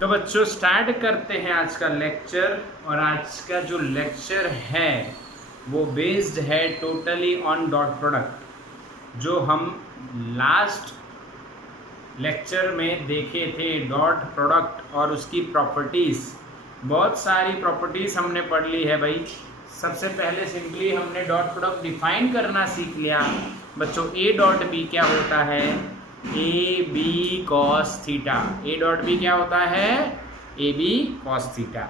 तो बच्चों स्टार्ट करते हैं आज का लेक्चर। और आज का जो लेक्चर है वो बेस्ड है टोटली ऑन डॉट प्रोडक्ट। जो हम लास्ट लेक्चर में देखे थे डॉट प्रोडक्ट और उसकी प्रॉपर्टीज़, बहुत सारी प्रॉपर्टीज़ हमने पढ़ ली है भाई। सबसे पहले सिंपली हमने डॉट प्रोडक्ट डिफाइन करना सीख लिया बच्चों। ए डॉट बी क्या होता है? A B cos theta. A dot B क्या होता है? A B cos theta.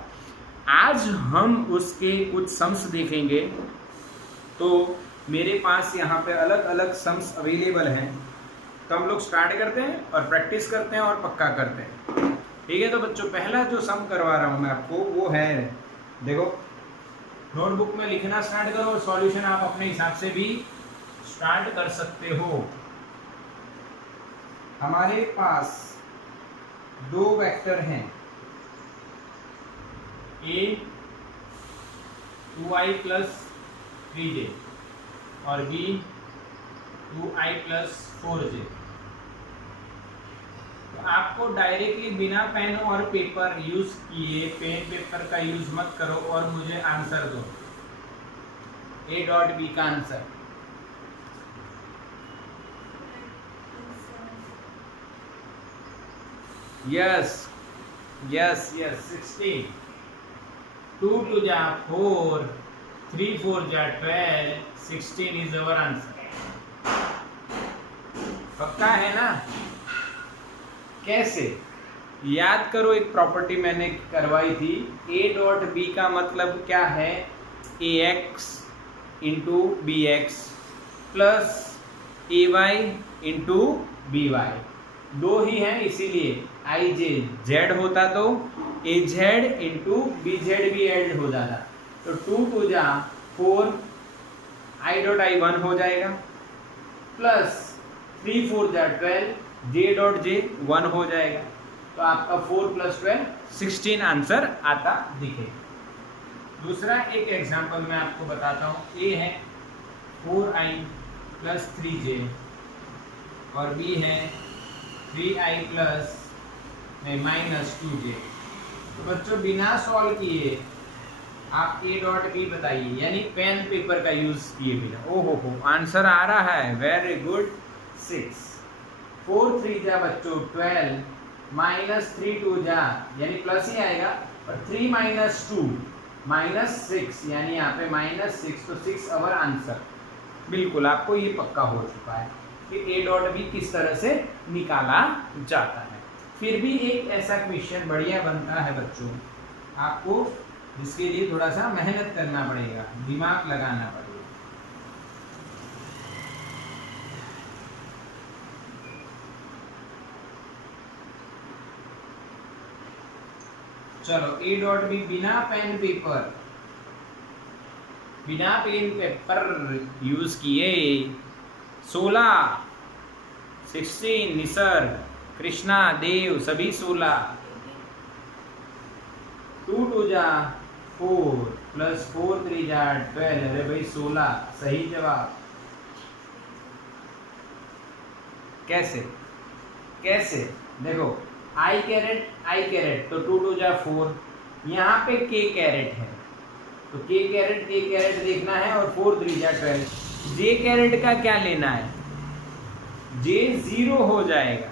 आज हम उसके कुछ सम्स देखेंगे। तो मेरे पास यहाँ पे अलग अलग सम्स अवेलेबल हैं, तो हम लोग स्टार्ट करते हैं और प्रैक्टिस करते हैं और पक्का करते हैं। ठीक है, तो बच्चों पहला जो सम करवा रहा हूँ मैं आपको वो है, देखो नोटबुक में लिखना स्टार्ट करो और सॉल्यूशन आप अपने हिसाब से भी स्टार्ट कर सकते हो। हमारे पास दो वेक्टर हैं, ए 2i + 3j और बी 2i + 4j। तो आपको डायरेक्टली बिना पेन और पेपर यूज किए, पेन पेपर का यूज मत करो और मुझे आंसर दो, ए डॉट बी का आंसर। यस यस यस 16, 2 2 जा 4, 3 4 जा 12, 16 इज अवर आंसर। पक्का है ना? कैसे याद करो, एक प्रॉपर्टी मैंने करवाई थी, ए डॉट बी का मतलब क्या है? A X into B X plus A Y into B Y. दो ही हैं इसीलिए आई जे जेड होता तो A Z into B Z भी ऐड हो जाता। तो 2 2 जा 4, आई डॉट आई 1 हो जाएगा, प्लस 3 4 जा 12, जे डॉट जे 1 हो जाएगा। तो आपका 4 + 12 16 आंसर आता दिखे। दूसरा एक एग्जांपल मैं आपको बताता हूँ। ए है 4i + 3j और बी है 3i + -2j। तो बच्चों बिना सॉल्व किए आप ए डॉट बी बताइए, यानी पेन पेपर का यूज किए बिना। ओहो हो, आंसर आ रहा है, वेरी गुड। 6 4 3 जा बच्चों 12, -3 2 जा यानी प्लस ही आएगा, और 3 - 2 -6 यानी यहाँ पे -6, तो 6 अवर आंसर। बिल्कुल आपको ये पक्का हो चुका है कि ए डॉट बी किस तरह से निकाला जाता है। फिर भी एक ऐसा क्वेश्चन बढ़िया बनता है बच्चों, आपको जिसके लिए थोड़ा सा मेहनत करना पड़ेगा, दिमाग लगाना पड़ेगा। चलो ए डॉट बी बिना पेन पेपर यूज किए 16, 16 निसर्ग, कृष्णा, देव सभी 16, 2 2 जा 4 + 4 3 जा 12, अरे भाई 16 सही जवाब। कैसे कैसे देखो, आई कैरेट तो 2 2 जा 4, यहाँ पे के कैरेट है तो के कैरेट देखना है, और 4 3 जा 12। जे कैरेट का क्या लेना है? जे 0 हो जाएगा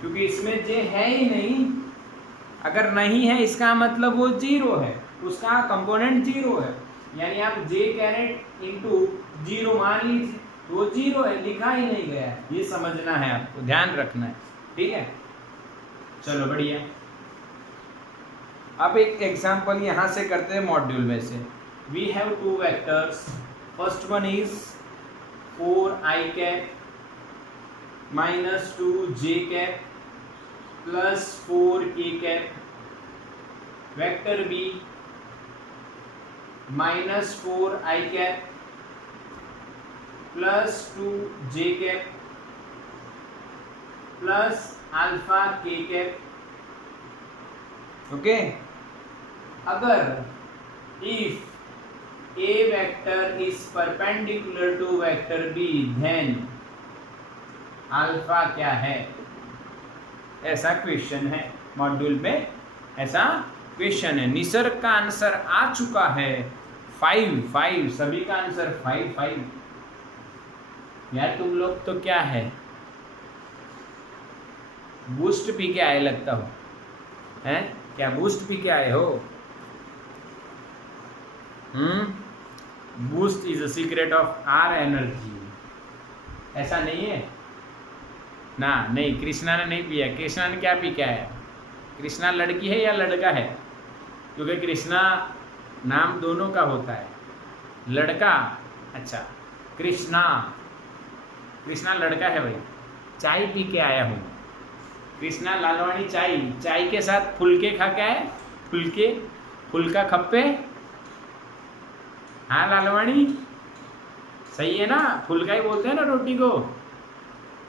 क्योंकि इसमें जे है ही नहीं। अगर नहीं है इसका मतलब वो 0 है, उसका कंपोनेंट 0 है, यानी आप जे कैरेट इंटू 0 मान लीजिए, तो वो 0 है, लिखा ही नहीं गया है। ये समझना है आपको, ध्यान रखना है, ठीक है। चलो बढ़िया। अब एक एग्जांपल यहाँ से करते हैं मॉड्यूल में से। We have 2 vectors, first one is 4i cap -2j cap + 4k cap, vector B -4i cap + 2j cap + alpha k cap. Okay, अगर if a vector is perpendicular to vector b then alpha क्या है? ऐसा question है। Module में ऐसा question है। निसर्ग का answer आ चुका है 5 सभी का आंसर 5 यार तुम लोग तो क्या है, बूस्ट पी के आए लगता हो, हैं क्या बूस्ट पी के आए हो? Boost is a secret of our energy, ऐसा नहीं है ना? नहीं, कृष्णा ने नहीं पिया। कृष्णा ने क्या पी के आया? कृष्णा लड़की है या लड़का है? क्योंकि कृष्णा नाम दोनों का होता है। लड़का, अच्छा कृष्णा, कृष्णा लड़का है भाई। चाय पी के आया हूँ। कृष्णा लालवाणी चाय के साथ फुलके खा के आए। फुलका खप्पे। हाँ लालवाणी सही है ना? फुलका ही बोलते हैं ना रोटी को।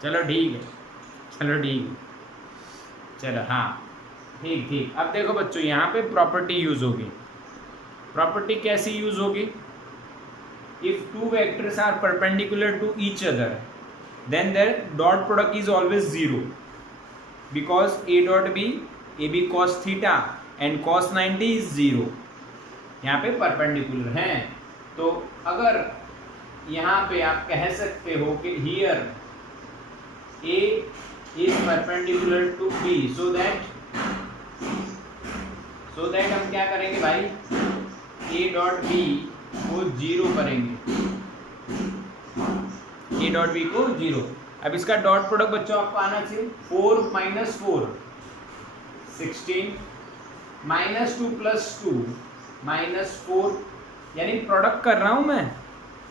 चलो ठीक है, चलो हाँ ठीक। अब देखो बच्चों, यहाँ पे प्रॉपर्टी यूज होगी। प्रॉपर्टी कैसी यूज होगी? If two vectors are perpendicular to each other then their dot product is always 0 because A B cos theta and cos 90 is 0। यहाँ पे परपेंडिकुलर हैं, तो अगर यहाँ पे आप कह सकते हो कि here A is perpendicular to B, so that हम क्या करेंगे भाई? A डॉट B को 0 करेंगे। A डॉट B को 0। अब इसका डॉट प्रोडक्ट बच्चों आपको आना चाहिए। 4 - 4 16 -2 + 2 -4, यानी प्रोडक्ट कर रहा हूं मैं।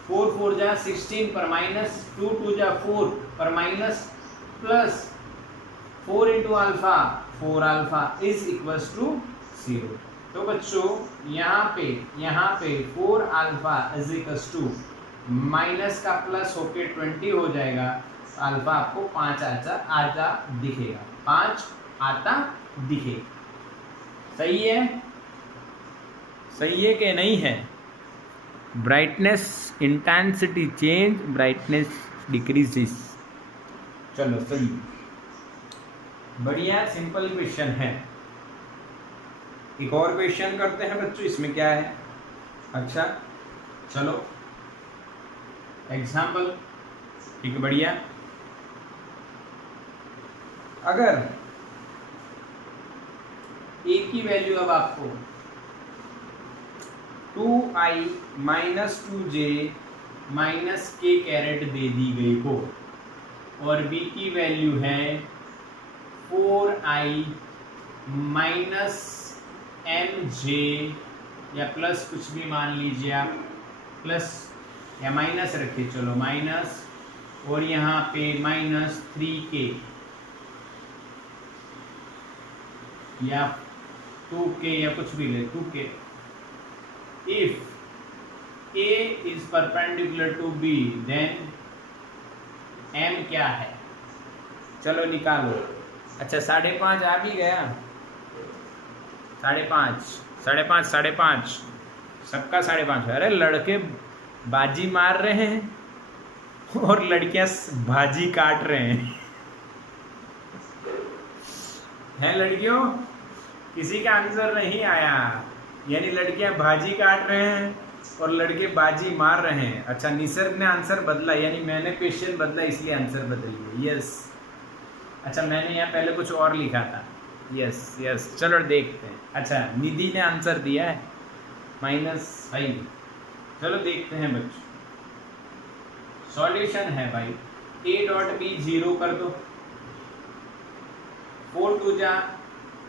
4 4 जा 16 पर -2 2 जा 4 पर minus plus 4 × alpha 4 alpha is equals to 0। तो बच्चों यहाँ पे 4 alpha is equals to minus का प्लस होके 20 हो जाएगा। अल्फा आपको 5 आता दिखेगा, 5 आता दिखेगा। सही है कि नहीं है? Brightness intensity change, brightness decreases. चलो सही, बढ़िया सिंपल क्वेश्चन है। एक और क्वेश्चन करते हैं बच्चों, इसमें क्या है? अच्छा चलो एग्जाम्पल, ठीक बढ़िया। अगर ए की वैल्यू अब आपको 2i - 2j - k कैरेट दे दी गई हो और b की वैल्यू है 4i - mj या प्लस कुछ भी मान लीजिए आप, प्लस या माइनस रखिए, चलो माइनस, और यहाँ पे -3k या 2k या कुछ भी ले 2k। If a is perpendicular to b then m क्या है? चलो निकालो। अच्छा 5.5 आ भी गया। 5.5 सबका 5.5। अरे लड़के बाजी मार रहे हैं और लड़कियां भाजी काट रहे हैं लड़कियों, किसी का आंसर नहीं आया। यानी लड़कियां भाजी काट रहे हैं और लड़के बाजी मार रहे हैं। अच्छा निसर्ग ने आंसर बदला, यानी मैंने क्वेश्चन बदला इसलिए आंसर बदल गया। यस, अच्छा मैंने यहाँ पहले कुछ और लिखा था। यस चलो देखते हैं। अच्छा निधि ने आंसर दिया है -5। चलो देखते हैं बच्चों, सॉल्यूशन है भाई। a डॉट b 0 कर दो, 4 2 जा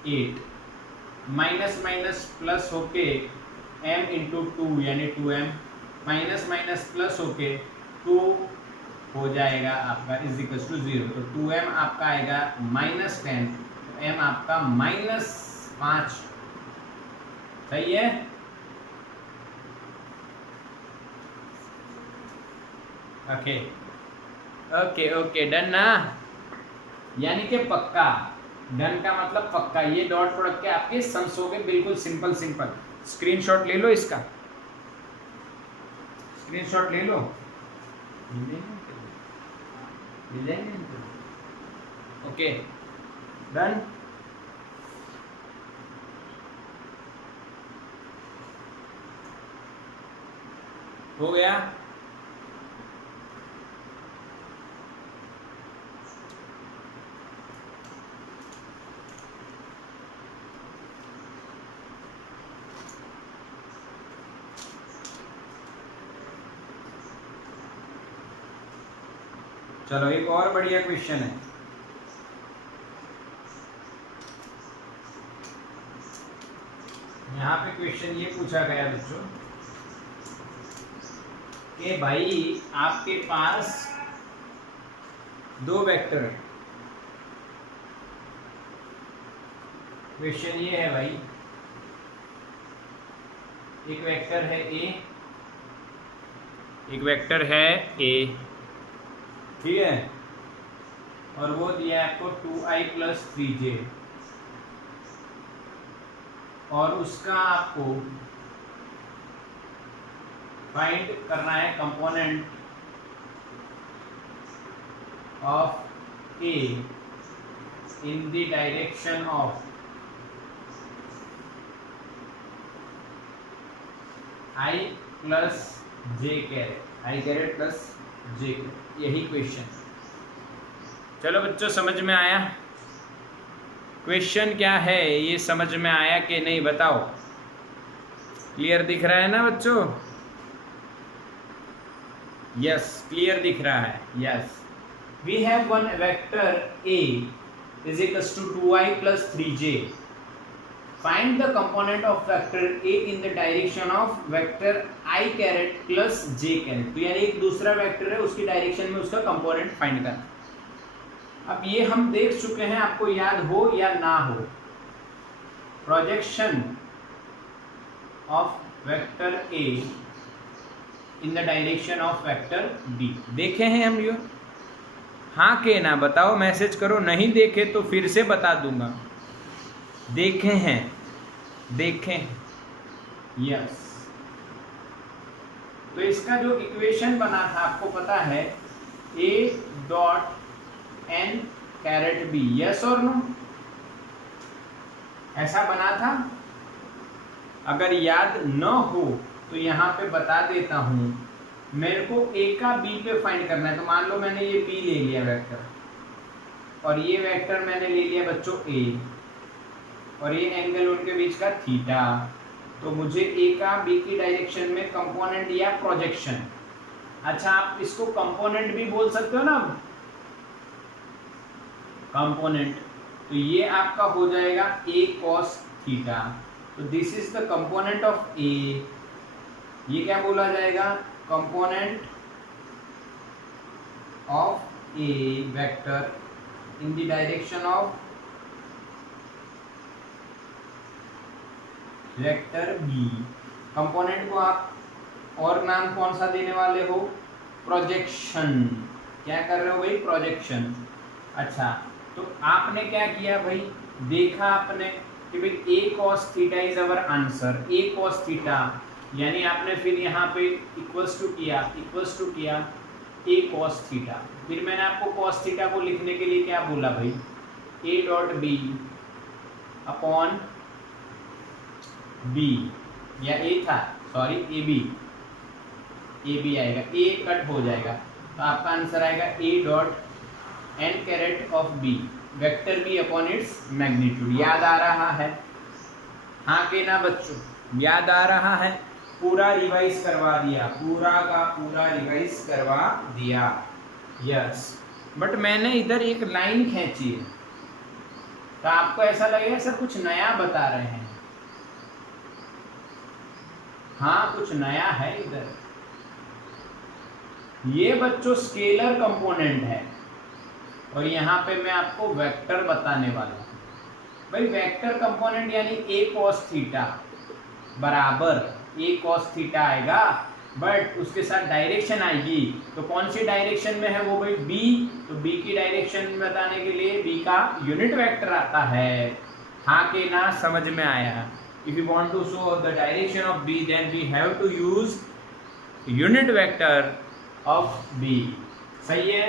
8, माइनस माइनस प्लस होके m × 2 यानी 2m, माइनस माइनस प्लस होके 2 हो जाएगा आपका इज इक्वल टू 0। तो 2m आपका आएगा -10, तो m आपका -5। सही है? ओके डन ना, यानी कि पक्का। डन का मतलब पक्का। ये डॉट प्रोडक्ट के आपके सम्स हो गए, बिल्कुल सिंपल। स्क्रीनशॉट ले लो इसका, स्क्रीनशॉट ले लो। Okay done. हो गया। चलो एक और बढ़िया क्वेश्चन है। यहाँ पे क्वेश्चन ये पूछा गया बच्चों कि भाई आपके पास दो वेक्टर है। क्वेश्चन ये है भाई, एक वेक्टर है ए, एक वेक्टर है ए, ठीक है, और वो दिया है आपको 2i + 3j, और उसका आपको फाइंड करना है component of A in the direction of i + j caret, i caret + j caret, यही क्वेश्चन। चलो बच्चों समझ में आया क्वेश्चन क्या है, ये समझ में आया कि नहीं बताओ? क्लियर दिख रहा है ना बच्चों? यस, क्लियर दिख रहा है। Yes, we have one vector a is equals to 2i + 3j. Find the component of vector a in the direction of vector I caret plus j caret. तो यानी एक दूसरा वेक्टर है, उसकी डायरेक्शन में उसका कंपोनेंट फाइंड करना। अब ये हम देख चुके हैं, आपको याद हो या ना हो, projection of vector a in the direction of vector b देखे हैं हम? यो हाँ के ना बताओ, मैसेज करो। नहीं देखे तो फिर से बता दूंगा। देखे हैं, देखें, यस। तो इसका जो इक्वेशन बना था आपको पता है, a dot n caret b, yes और नो, ऐसा बना था। अगर याद न हो तो यहाँ पे बता देता हूं। मेरे को a का b पे फाइंड करना है। तो मान लो मैंने ये b ले लिया वेक्टर, और ये वेक्टर मैंने ले लिया बच्चों a, और ये एंगल उनके बीच का थीटा। तो मुझे ए का बी की डायरेक्शन में कंपोनेंट या प्रोजेक्शन, अच्छा आप इसको कंपोनेंट भी बोल सकते हो ना, कंपोनेंट। तो ये आपका हो जाएगा ए कॉस थीटा। तो this is the component of A. ये क्या बोला जाएगा? Component of A vector in the direction of vector B. Component को आप और नाम कौन सा देने वाले हो? प्रोजेक्शन। क्या कर रहे हो भाई? प्रोजेक्शन। अच्छा, तो आपने क्या किया भाई? देखा आपने कि भाई a cos theta is our answer, a cos theta, यानी आपने फिर यहाँ पे इक्वल्स टू किया a cos थीटा। फिर मैंने आपको cos थीटा को लिखने के लिए क्या बोला भाई? a dot b upon b, या a था, सॉरी ए बी आएगा, a कट हो जाएगा, तो आपका आंसर आएगा a dot n caret of b, vector b upon its magnitude. याद आ रहा है? हाँ के ना बच्चों? याद आ रहा है? पूरा रिवाइज करवा दिया, पूरा का पूरा रिवाइज करवा दिया। यस, बट मैंने इधर एक लाइन खींची है, तो आपको ऐसा लगेगा सर कुछ नया बता रहे हैं। हाँ, कुछ नया है इधर। ये बच्चों स्केलर कंपोनेंट है, और यहाँ पे मैं आपको वेक्टर बताने वाला हूँ। भाई वेक्टर कंपोनेंट यानी a cos थीटा बराबर a cos थीटा आएगा, बट उसके साथ डायरेक्शन आएगी। तो कौन सी डायरेक्शन में है वो भाई? b। तो b की डायरेक्शन बताने के लिए b का यूनिट वेक्टर आता है। हाँ के ना? समझ में आया? If you want to show the direction of b, then we have to use unit vector of b. सही है?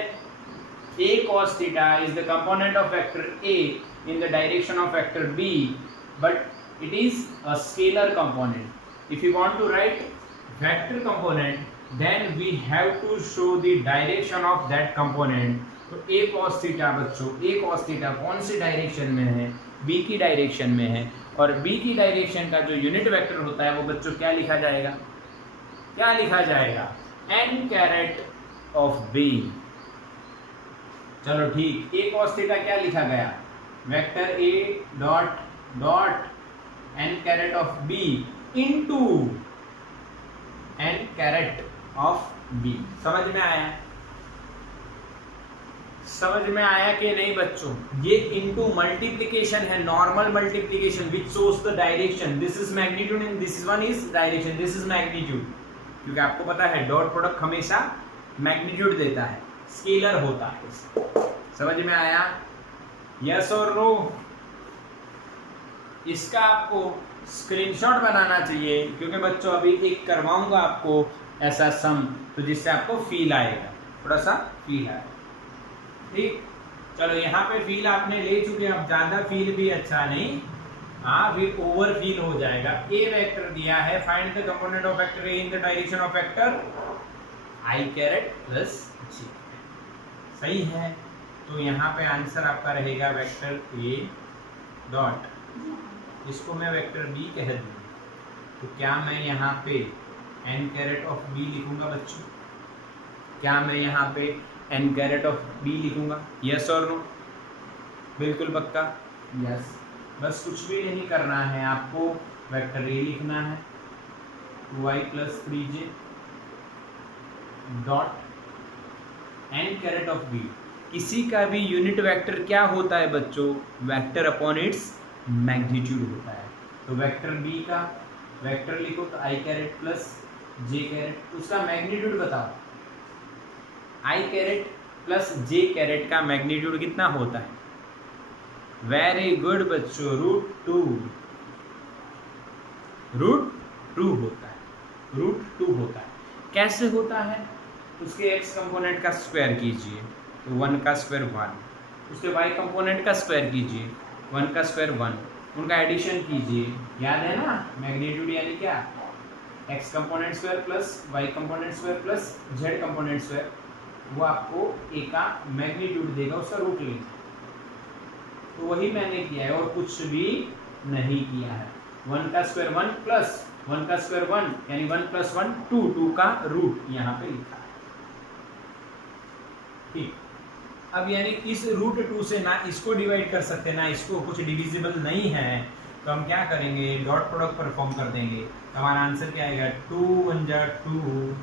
a cos theta is the component of vector a in the direction of vector b, but it is a scalar component. If you want to write vector component, then we have to show the direction of that component. तो A cos theta बच्चों, ए cos theta कौन सी direction में है? B की direction में है। और बी की डायरेक्शन का जो यूनिट वेक्टर होता है वो बच्चों क्या लिखा जाएगा? क्या लिखा जाएगा? N caret of B. चलो ठीक, ए कॉस थीटा क्या लिखा गया? Vector A dot dot N caret of B into N caret of B. समझ में आया? समझ में आया कि नहीं बच्चों? ये इनटू मल्टीप्लिकेशन है, normal multiplication which shows the direction. This is magnitude and this is one is direction, this is magnitude. क्योंकि आपको पता है डॉट प्रोडक्ट हमेशा मैग्नीट्यूड देता है, स्केलर होता है। समझ में आया? यस और नो? इसका आपको स्क्रीनशॉट बनाना चाहिए, क्योंकि बच्चों अभी एक करवाऊंगा आपको ऐसा सम, तो जिससे आपको फील आएगा, थोड़ा सा फील आएगा। ठीक, चलो यहाँ पे फील आपने ले चुके, अब ज्यादा फील भी अच्छा नहीं, हाँ फिर ओवर फील हो जाएगा। ए वेक्टर दिया है, find the component of vector A in the direction of vector I caret plus J. सही है, तो यहाँ पे आंसर आपका रहेगा वेक्टर ए डॉट, इसको मैं वेक्टर बी कह दूँ, तो क्या मैं यहाँ पे एन कैरेट ऑफ बी लिखूंगा बच्चों? क्या मैं यहाँ पे एन कैरेट ऑफ बी लिखूंगा? यस और नो? बिल्कुल पक्का यस। बस कुछ भी नहीं करना है आपको, वेक्टर ए लिखना है 2i plus 3j dot N caret of B. किसी का भी यूनिट वेक्टर क्या होता है बच्चों? वेक्टर अपॉन इट्स मैग्नीट्यूड होता है। तो वेक्टर बी का वेक्टर लिखो तो आई कैरेट प्लस जे कैरेट, उसका मैग्नीट्यूड बताओ। आई कैरेट प्लस जे कैरेट का मैग्नीट्यूड कितना होता है? वेरी गुड बच्चों, √2 होता है, √2 होता है। कैसे होता है? उसके x कंपोनेंट का स्क्वायर कीजिए तो 1 का स्क्वायर 1, उसके y कंपोनेंट का स्क्वायर कीजिए 1 का स्क्वायर 1, उनका एडिशन कीजिए। याद है ना, मैग्नीट्यूड यानी क्या? x component square plus y component square plus z component square, वो आपको a का मैग्नीट्यूड देगा, उसका रूट लेंगे। तो वही मैंने किया है और कुछ भी नहीं किया है। 1 का स्क्वायर 1 प्लस 1 का स्क्वायर 1 यानी 1 प्लस 1 2 का रूट यहाँ पे लिखा है। ठीक, अब यानी इस √2 से ना इसको डिवाइड कर सकते ना इसको, कुछ डिविजिबल नहीं है, तो हम क्या करेंगे? डॉट प्रोडक्ट परफॉर्म कर देंगे। तो हमारा आंसर क्या आएगा? 2 1 जा 2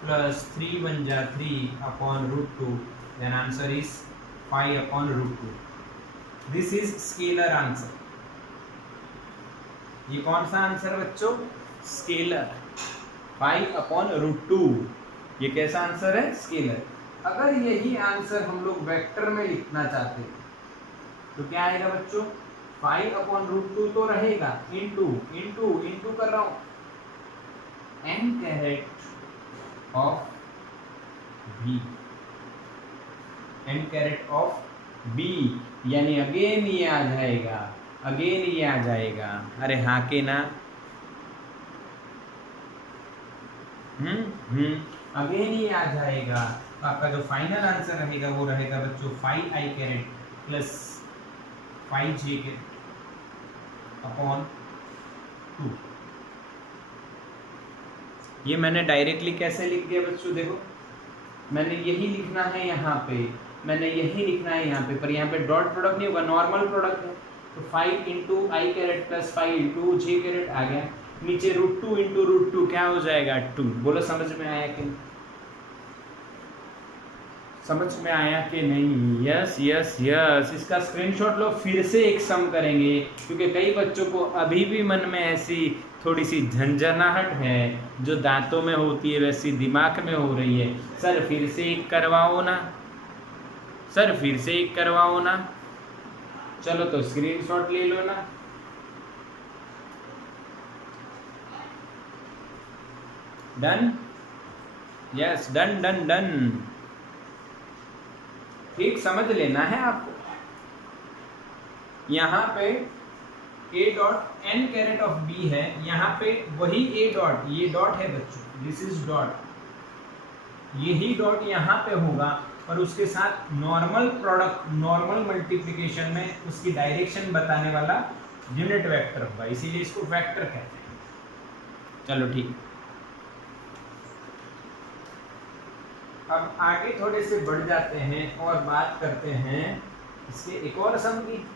प्लस 3 1 जा 3 upon √2, then answer is 5 upon √2। This is scalar answer. ये कौन सा आंसर बच्चों? Scalar, 5 upon √2। ये कैसा आंसर है? स्केलर। अगर यही आंसर हम लोग वेक्टर में लिखना चाहते हैं तो क्या आएगा बच्चों? 5 अपॉन √2 तो रहेगा, इंटू इंटू इंटू कर रहा हूं N caret of B, N caret of B, यानी अगेन ये आ जाएगा, अगेन ये आ जाएगा। अरे हाँ के ना, अगेन ये आ जाएगा। तो आपका जो फाइनल आंसर रहेगा वो रहेगा बच्चों 5i caret plus 5j carat upon 2। ये मैंने डायरेक्टली कैसे लिख दिया बच्चों? देखो, मैंने यही लिखना है यहाँ पे, मैंने यही लिखना है यहाँ पे, पर यहाँ पे डॉट प्रोडक्ट नहीं होगा, नॉर्मल प्रोडक्ट है। तो 5 इंटू आई कैरेट प्लस 5 इंटू जे कैरेट आ गया, नीचे √2 इंटू √2 क्या हो जाएगा? 2। बोलो समझ में आया कि समझ में आया कि नहीं? Yes yes yes. इसका स्क्रीनशॉट लो, फिर से एक सम करेंगे, क्योंकि कई बच्चों को अभी भी मन में ऐसी थोड़ी सी झंझनाहट है जो दांतों में होती है, वैसी दिमाग में हो रही है। सर फिर से एक करवाओ ना, सर फिर से एक करवाओ ना। चलो तो स्क्रीनशॉट ले लो ना। Done? Yes, done done done. ठीक, समझ लेना है आपको। यहाँ पे a dot N caret of B है, यहाँ पे वही a डॉट, ये डॉट है बच्चों, दिस इज डॉट, यही डॉट यहाँ पे होगा, पर उसके साथ नॉर्मल प्रोडक्ट, नॉर्मल मल्टीप्लिकेशन में उसकी डायरेक्शन बताने वाला यूनिट वेक्टर होगा, इसीलिए इसको वेक्टर कहते हैं। चलो ठीक, अब आगे थोड़े से बढ़ जाते हैं और बात करते हैं इसके एक और सम की।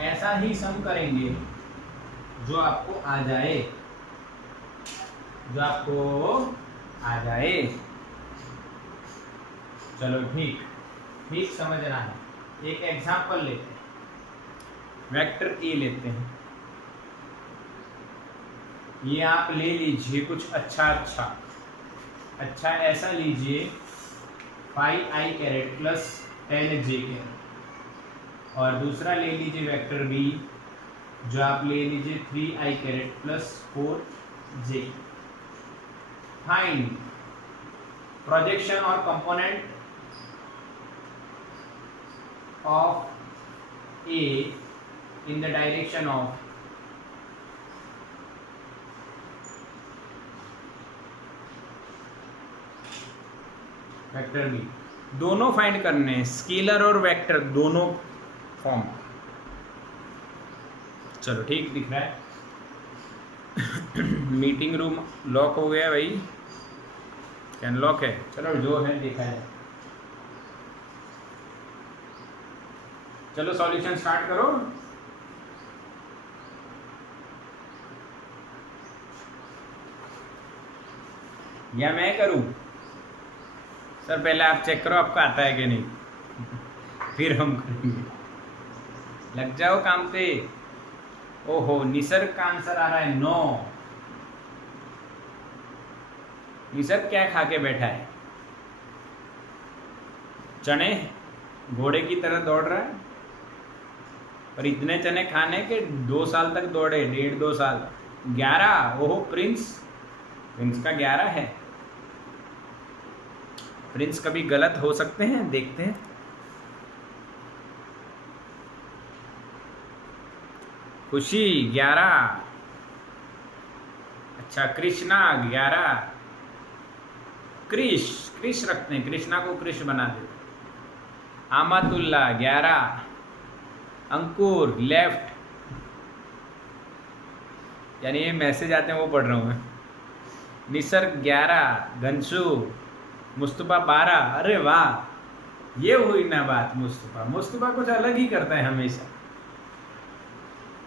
ऐसा ही सम करेंगे जो आपको आ जाए, जो आपको आ जाए। चलो ठीक, ठीक समझना है। एक एग्जांपल लेते हैं, वेक्टर ए लेते हैं। ये आप ले लीजिए कुछ अच्छा ऐसा लीजिए 5i caret plus 10j carat, और दूसरा ले लीजिए वेक्टर बी, जो आप ले लीजिए 3i caret plus 4j। Find projection और component of A in the direction of vector B. दोनों फाइंड करने हैं, स्केलर और वेक्टर दोनों फॉर्म। चलो ठीक दिख रहा है। मीटिंग रूम लॉक हो गया भाई, कैन लॉक है। चलो जो है देखा है। चलो सॉल्यूशन स्टार्ट करो। या मैं करूं? सर पहले आप चेक करो आपको आता है कि नहीं, फिर हम करेंगे। लग जाओ काम पे। ओहो, निसर्ग का आंसर आ रहा है 9। निसर्ग क्या खा के बैठा है? चने, घोड़े की तरह दौड़ रहा है। पर इतने चने खाने के 2 साल तक दौड़े, 1.5-2 साल। 11। ओहो, प्रिंस का 11 है। प्रिंस कभी गलत हो सकते हैं, देखते हैं। खुशी 11। अच्छा, कृष्णा 11। क्रिश रखते हैं, कृष्णा को कृष बना देते। आमातुल्ला 11। अंकुर लेफ्ट, यानी ये मैसेज आते हैं वो पढ़ रहा हूँ मैं। निसर्ग 11। घनशु, मुस्तफा 12। अरे वाह, ये हुई ना बात। मुस्तफा कुछ अलग ही करता है हमेशा।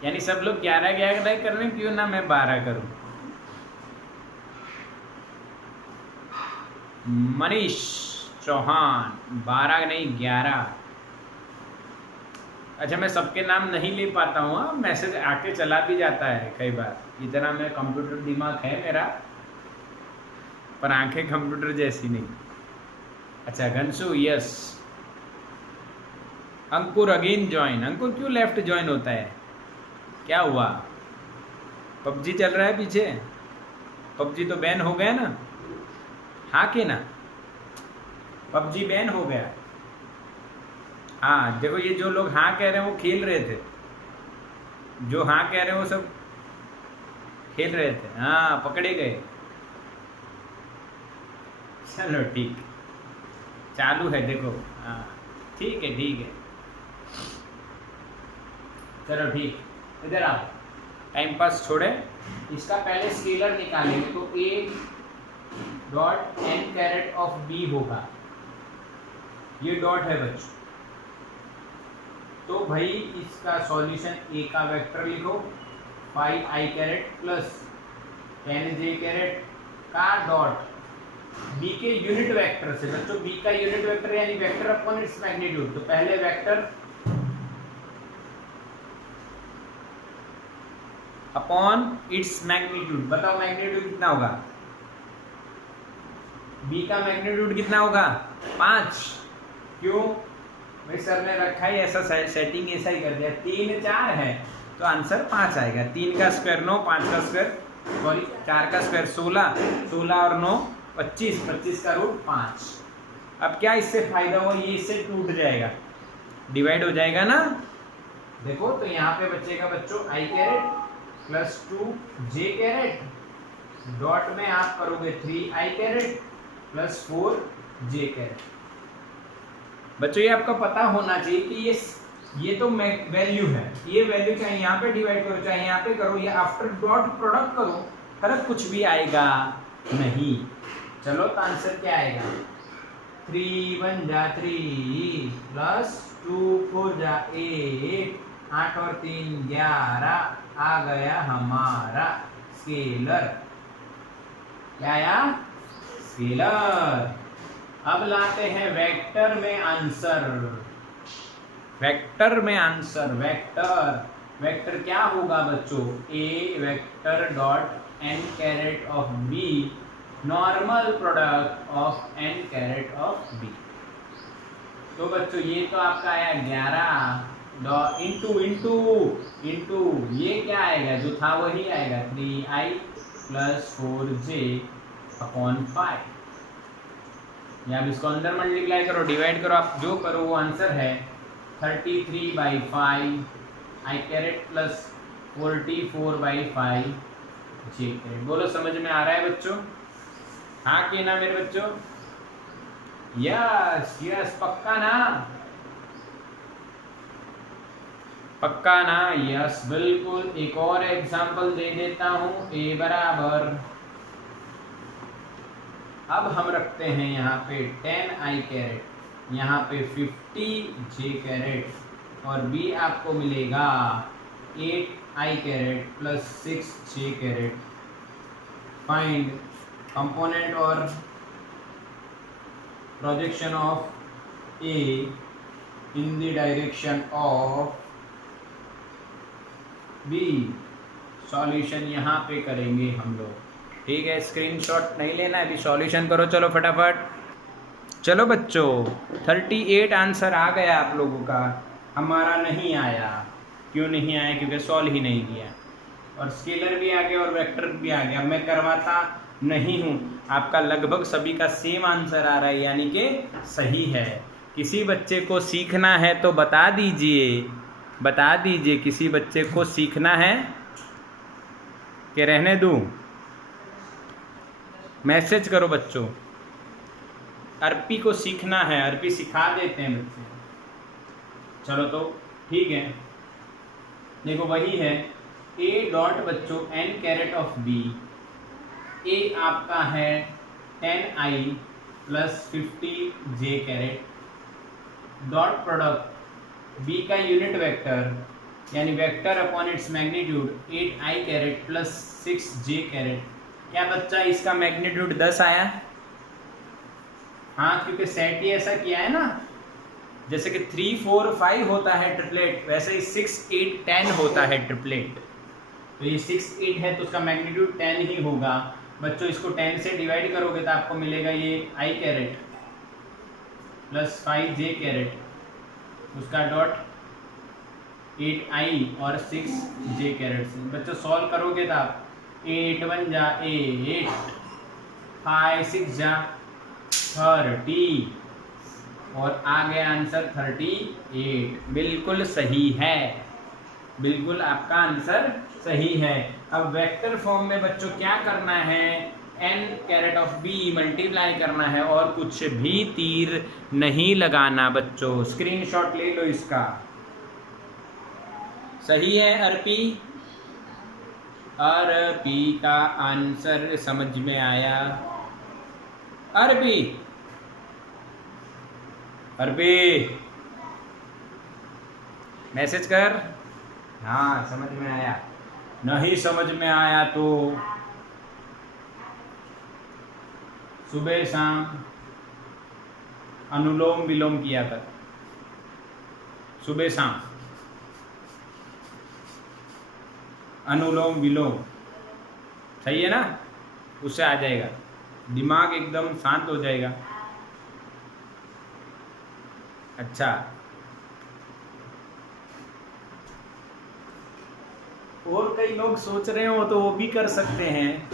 यानी सब लोग 11 कर रहे हैं, क्यों ना मैं 12 करूं। मनीष चौहान 12 नहीं 11। अच्छा, मैं सबके नाम नहीं ले पाता हूँ, मैसेज आके चला भी जाता है कई बार। इतना मैं कंप्यूटर दिमाग है मेरा, पर आंखें कंप्यूटर जैसी नहीं। अच्छा, घनशु यस। अंकुर अगेन ज्वाइन। अंकुर क्यों लेफ्ट ज्वाइन होता है, क्या हुआ? पबजी चल रहा है पीछे? पबजी तो बैन हो गया ना। हाँ कि ना, पबजी बैन हो गया। हाँ देखो, ये जो लोग हाँ कह रहे हैं वो खेल रहे थे। जो हाँ कह रहे हैं वो सब खेल रहे थे। हाँ, पकड़े गए। चलो ठीक, चालू है देखो। हाँ ठीक है, ठीक है। चलो ठीक, इधर आओ, टाइम पास छोड़े। इसका पहले स्केलर निकालेंगे, तो A dot N caret of B होगा। ये डॉट है बच्चों। तो भाई इसका सॉल्यूशन ए का वेक्टर लिखो 5i caret plus 10j caret का डॉट बी के यूनिट वेक्टर से। बच्चों बी का यूनिट वेक्टर यानी वेक्टर अपॉन इट्स मैग्नीट्यूड। तो पहले वेक्टर अपॉन इट्स मैग्नीट्यूड। बताओ मैग्नीट्यूड कितना होगा? बी का मैग्नीट्यूड कितना होगा? 5। क्यों भाई? सर ने रखा ही ऐसा, सेटिंग ऐसा ही कर दिया। 3 4 है तो आंसर 5 आएगा। 3 का स्क्वायर 9, 5 का स्क्वायर सॉरी 4 का स्क्वायर 16, 16 और 9 25, 25 का रूट 5। अब क्या इससे फायदा हुआ? ये इससे टूट जाएगा, डिवाइड हो जाएगा ना। देखो तो यहाँ पे बचेगा बच्चों i caret plus 2j caret, dot में आप करोगे 3i caret plus 4j carat. बच्चों ये आपका पता होना चाहिए कि ये तो वैल्यू है, ये वैल्यू चाहे यहाँ पे डिवाइड करो चाहे यहाँ पे करो, या आफ्टर डॉट प्रोडक्ट करो, फर्क कुछ भी आएगा नहीं। चलो तो आंसर क्या आएगा, 3 1 जा 3 प्लस 2 4 जा 8, 8 और 3 11, आ गया हमारा स्केलर। क्या आया, स्केलर। अब लाते हैं वेक्टर में आंसर। वेक्टर में आंसर, वेक्टर क्या होगा बच्चों, A vector dot N caret of B normal product of N caret of B. तो बच्चों ये तो आपका आया 11 इंटू ये क्या आएगा, जो था वही आएगा 3i प्लस 4j अपॉन 5। या अब इसको अंदर मल्टीप्लाई करो, डिवाइड करो, आप जो करो वो आंसर है 33/5 i caret plus 44/5 j caret. बोलो समझ में आ रहा है बच्चों, हाँ कि ना मेरे बच्चों? यस यस, पक्का ना, पक्का ना, यस बिल्कुल। एक और एग्जांपल दे देता हूं, a बराबर, अब हम रखते हैं यहाँ पे 10i कैरेट, यहाँ पे 50j कैरेट, और b आपको मिलेगा 8i caret plus 6j caret. Find component और projection of a in the direction of b। Solution यहाँ पे करेंगे हम लोग, ठीक है? स्क्रीनशॉट नहीं लेना है, अभी सॉल्यूशन करो, चलो फटाफट। चलो बच्चों 38 आंसर आ गया आप लोगों का, हमारा नहीं आया। क्यों नहीं आया? क्योंकि सॉल्व ही नहीं किया। और स्केलर भी आ गया और वेक्टर भी आ गया। मैं करवाता नहीं हूँ, आपका लगभग सभी का सेम आंसर आ रहा है, यानी कि सही है। किसी बच्चे को सीखना है तो बता दीजिए, बता दीजिए किसी बच्चे को सीखना है कि रहने दूँ? मैसेज करो बच्चों। अर्पी को सीखना है, अर्पी सिखा देते हैं बच्चे। चलो तो ठीक है, देखो वही है a डॉट बच्चों n caret of b। a आपका है 10i plus 50j caret, dot product b का यूनिट वेक्टर यानी vector upon its magnitude 8i caret plus 6j caret. क्या बच्चा इसका मैग्नीट्यूड 10 आया? हाँ, क्योंकि सेट ही ऐसा किया है ना, जैसे कि 3 4 5 होता है ट्रिपलेट, वैसे ही 6 8 10 होता है ट्रिपलेट। तो ये 6 8 है तो उसका मैग्नीट्यूड 10 ही होगा। बच्चों इसको 10 से डिवाइड करोगे तो आपको मिलेगा ये i caret plus 5j caret, उसका डॉट 8i और 6j कैरेट से। बच्चों सॉल्व करोगे तो आप 8 1 जा 8, 5 6 जा 30, और आ गया आंसर 38। बिल्कुल सही है, बिल्कुल आपका आंसर सही है। अब वेक्टर फॉर्म में बच्चों क्या करना है, n caret of b multiply करना है, और कुछ भी तीर नहीं लगाना बच्चों। स्क्रीनशॉट ले लो इसका। सही है अर्पी? अर्पी का आंसर समझ में आया? अर्पी अर्पी मैसेज कर, हाँ समझ में आया। नहीं समझ में आया तो सुबह शाम अनुलोम विलोम किया कर, सुबह शाम अनुलोम विलोम, सही है ना? उससे आ जाएगा, दिमाग एकदम शांत हो जाएगा। अच्छा, और कई लोग सोच रहे हो तो वो भी कर सकते हैं,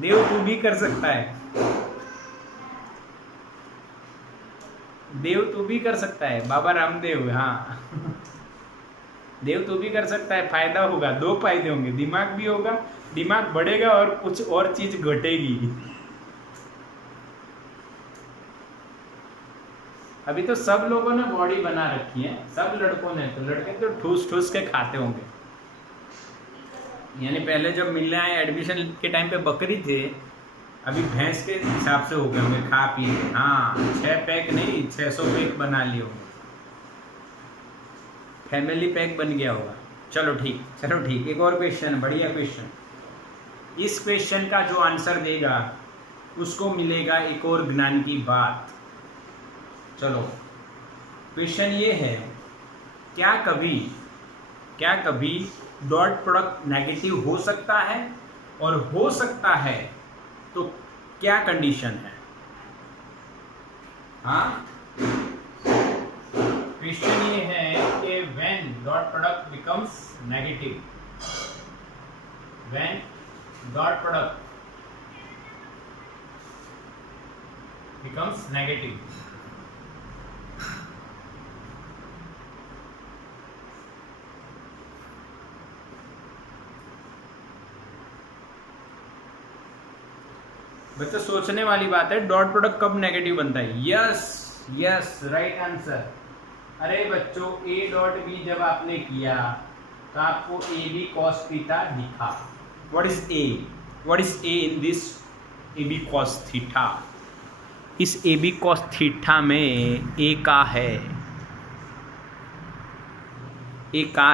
देव तू भी कर सकता है, देव तू भी कर सकता है, बाबा रामदेव। हाँ देव तू भी कर सकता है, फायदा होगा, दो फायदे होंगे, दिमाग भी होगा, दिमाग बढ़ेगा और कुछ और चीज घटेगी। अभी तो सब लोगों ने बॉडी बना रखी है, सब लड़कों ने, तो लड़के तो ठूस ठूस के खाते होंगे। यानी पहले जब मिलने आए एडमिशन के टाइम पे बकरी थे, अभी भैंस के हिसाब से हो गए होंगे खा पी के। हाँ 6 पैक नहीं 600 पैक बना लिए होंगे, फैमिली पैक बन गया होगा। चलो ठीक, एक और क्वेश्चन, बढ़िया क्वेश्चन। इस क्वेश्चन का जो आंसर देगा उसको मिलेगा एक और ज्ञान की बात। चलो क्वेश्चन ये है, क्या कभी डॉट प्रोडक्ट नेगेटिव हो सकता है, और हो सकता है तो क्या कंडीशन है? हाँ क्वेश्चन ये है कि when dot product becomes negative, when dot product becomes negative. बच्चों सोचने वाली बात है, डॉट प्रोडक्ट कब नेगेटिव बनता है? Yes right answer. अरे बच्चों ए डॉट बी जब आपने किया तो आपको ए बी कॉस थीटा दिखा। What is A in this A B cos theta? इस ए बी कॉस थीटा में ए का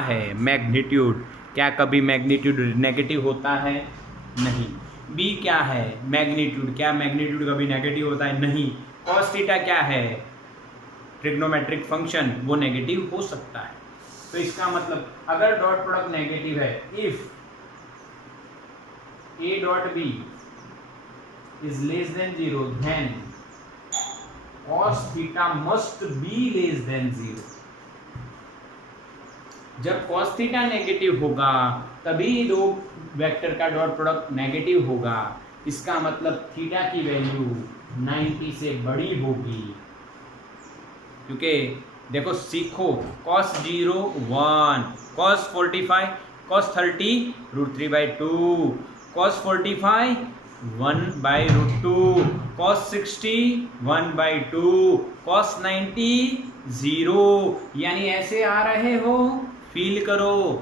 है मैग्नीट्यूड। क्या कभी मैग्नीट्यूड नेगेटिव होता है? नहीं। बी क्या है? मैग्नीट्यूड। क्या मैग्नीट्यूड कभी नेगेटिव होता है? नहीं। कॉस थीटा क्या है? ट्रिग्नोमेट्रिक फंक्शन, वो नेगेटिव हो सकता है। तो इसका मतलब अगर डॉट प्रोडक्ट नेगेटिव है, if A dot B is less than 0 then cos theta must be less than 0। जब कॉस थीटा नेगेटिव होगा तभी दो वेक्टर का डॉट प्रोडक्ट नेगेटिव होगा। इसका मतलब थीटा की वैल्यू 90 से बड़ी होगी, क्योंकि देखो सीखो, cos 0 1, cos 45, cos 30 √3/2, cos 45 1/√2, cos 60 1/2, cos 90 0। यानी ऐसे आ रहे हो, फील करो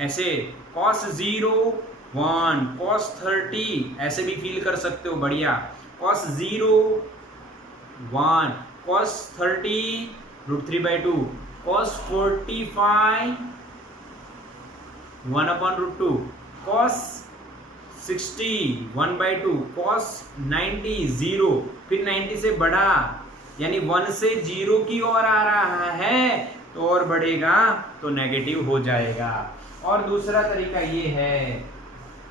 ऐसे cos 0 1, cos 30 ऐसे भी फील कर सकते हो, बढ़िया। cos 0 1, cos 30 √3/2, cos 45 1/√2, cos 60 1/2, cos 90 0, फिर 90 से बड़ा, यानी 1 से 0 की ओर आ रहा है तो और बढ़ेगा तो नेगेटिव हो जाएगा। और दूसरा तरीका ये है,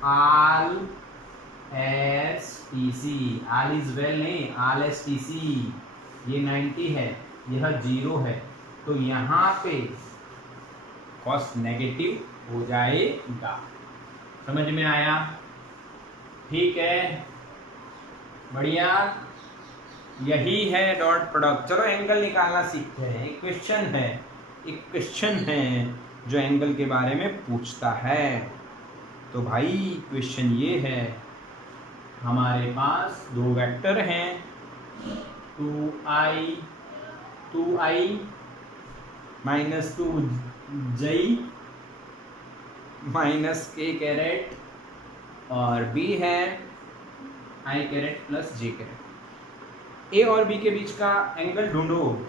all S T C, all is well नहीं, आल एस टी सी। ये 90 है, यह 0 है, तो यहाँ पे कॉस नेगेटिव हो जाएगा। समझ में आया? ठीक है, बढ़िया। यही है डॉट प्रोडक्ट। चलो एंगल निकालना सीखते हैं। एक क्वेश्चन है जो एंगल के बारे में पूछता है। तो भाई क्वेश्चन ये है, हमारे पास दो वेक्टर हैं 2i -2j -k कैरेट, और b है i कैरेट + j कैरेट। ए और बी के बीच का एंगल ढूंढो।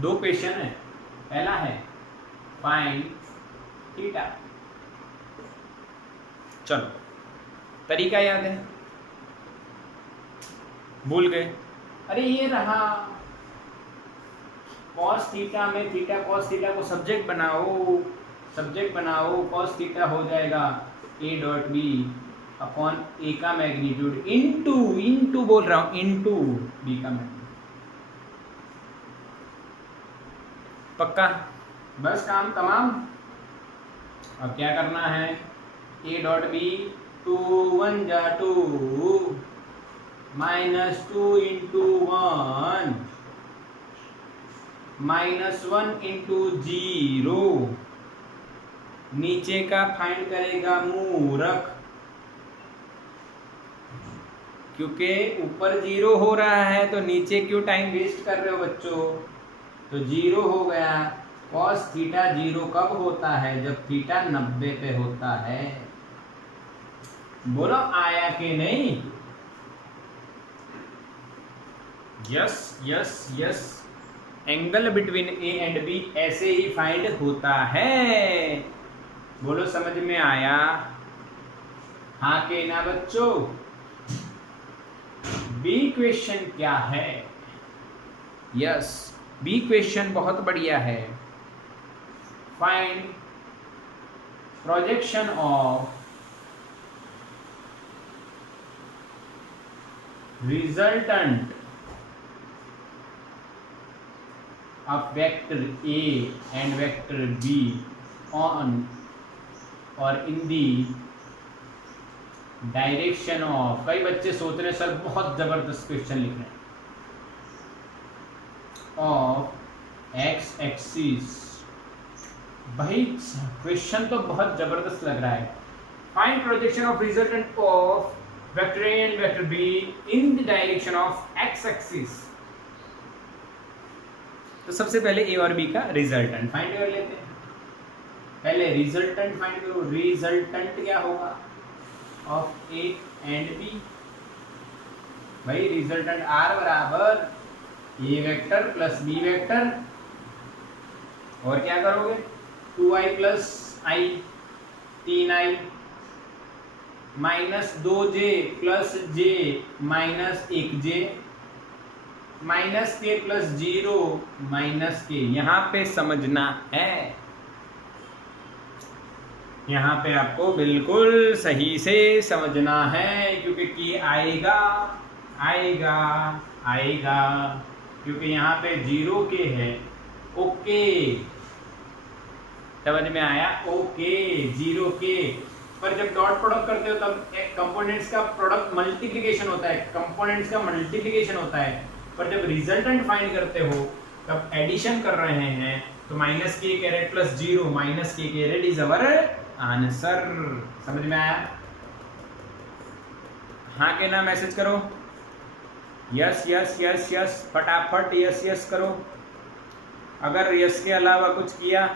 दो क्वेश्चन है। पहला है फाइंड थीटा। चलो तरीका याद है? भूल गए? अरे ये रहा, cos थीटा में थीटा cos थीटा को सब्जेक्ट बनाओ। cos थीटा हो जाएगा a डॉट बी अपॉन ए का मैग्नीट्यूड इनटू बोल रहा हूं, इनटू बी का मैग्नीट्यूड। पक्का? बस काम तमाम। अब क्या करना है, ए डॉट बी 2 1 जा 2 -2 × 1 -1 इंटू 0, नीचे का फाइंड करेगा मूर्ख, क्योंकि ऊपर 0 हो रहा है तो नीचे क्यों टाइम वेस्ट कर रहे हो बच्चों। तो 0 हो गया। cos थीटा 0 कब होता है? जब थीटा 90 पे होता है। बोलो आया कि नहीं? Yes yes yes. Angle between A and B ऐसे ही फाइंड होता है। बोलो समझ में आया? हाँ के ना बच्चों? बी क्वेश्चन क्या है? यस, बी क्वेश्चन बहुत बढ़िया है। Find projection of resultant of vector A and vector B on or in the direction of, कई बच्चे सोच रहे सर बहुत जबरदस्त क्वेश्चन लिख रहे हैं, ऑफ एक्स एक्सिस। भाई क्वेश्चन तो बहुत जबरदस्त लग रहा है। Find projection of resultant of vector A and vector B in the direction of x axis. तो सबसे पहले ए और बी का रिजल्टेंट फाइंड कर लेते हैं। पहले रिजल्टेंट फाइंड करो। रिजल्टेंट क्या होगा ऑफ ए एंड बी? भाई रिजल्टेंट आर बराबर ए वेक्टर प्लस बी वेक्टर, और क्या करोगे 2i प्लस आई 3i minus 2j plus j minus 1j minus के प्लस 0 माइनस के। यहां पे समझना है, यहां पे आपको बिल्कुल सही से समझना है, क्योंकि की आएगा आएगा आएगा, क्योंकि यहां पे 0 के है। ओके समझ में आया? ओके 0 के पर जब डॉट प्रोडक्ट करते हो तब कंपोनेंट्स का प्रोडक्ट मल्टीप्लिकेशन होता है, कंपोनेंट्स का मल्टीप्लिकेशन होता है। पर जब रिजल्टेंट फाइंड करते हो तब एडिशन कर रहे हैं, तो माइनस के कैरेट प्लस 0 माइनस के कैरेट इज अवर आंसर। समझ में आया? हाँ के ना मैसेज करो। यस यस यस यस, फटाफट यस यस करो। अगर यस के अलावा कुछ किया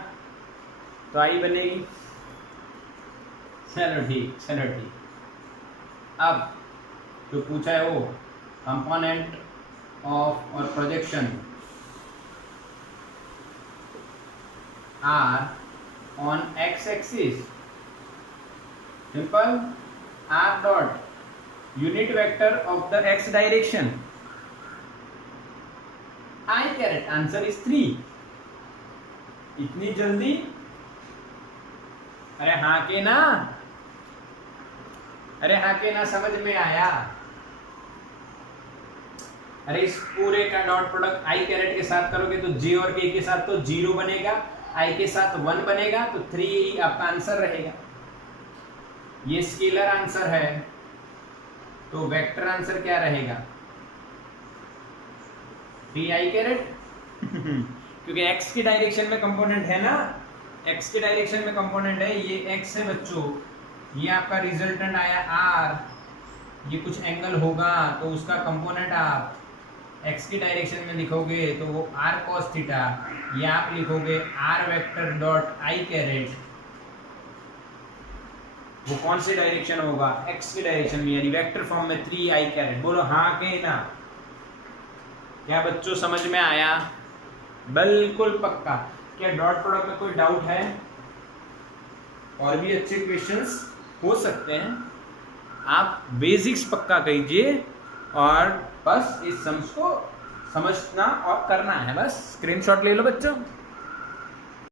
तो आई बनेगी। चलो ठीक, चलो ठीक। अब जो पूछा है वो component of or projection are on x axis, simple, r dot unit vector of the x direction, I caret, answer is 3। इतनी जल्दी? अरे हाँ के ना, अरे हाँ के ना, समझ में आया? अरे इस पूरे का डॉट प्रोडक्ट आई कैरेट के साथ करोगे तो जे और के साथ तो 0 बनेगा, आई के साथ 1 बनेगा, तो 3 आपका आंसर रहेगा। ये स्केलर आंसर है, तो वेक्टर आंसर क्या रहेगा? 3i कैरेट क्योंकि x की डायरेक्शन में कंपोनेंट है ना, x की डायरेक्शन में कंपोनेंट है, ये x है बच्चों। ये आपका रिजल्टेंट आया r, ये कुछ एंगल होगा तो उसका कंपोनेंट आप x की डायरेक्शन में लिखोगे तो वो r cos थीटा, या आप लिखोगे r vector dot I caret. वो कौन सी डायरेक्शन होगा? x की डायरेक्शन में, यानी वेक्टर फॉर्म में 3i कैरेट। बोलो हाँ के ना? क्या बच्चों समझ में आया? बिल्कुल पक्का। क्या डॉट प्रोडक्ट में कोई डाउट है? और भी अच्छे क्वेश्चंस हो सकते हैं, आप बेसिक्स पक्का कीजिए और बस इस सम्स को समझना और करना है। बस स्क्रीनशॉट ले लो बच्चों।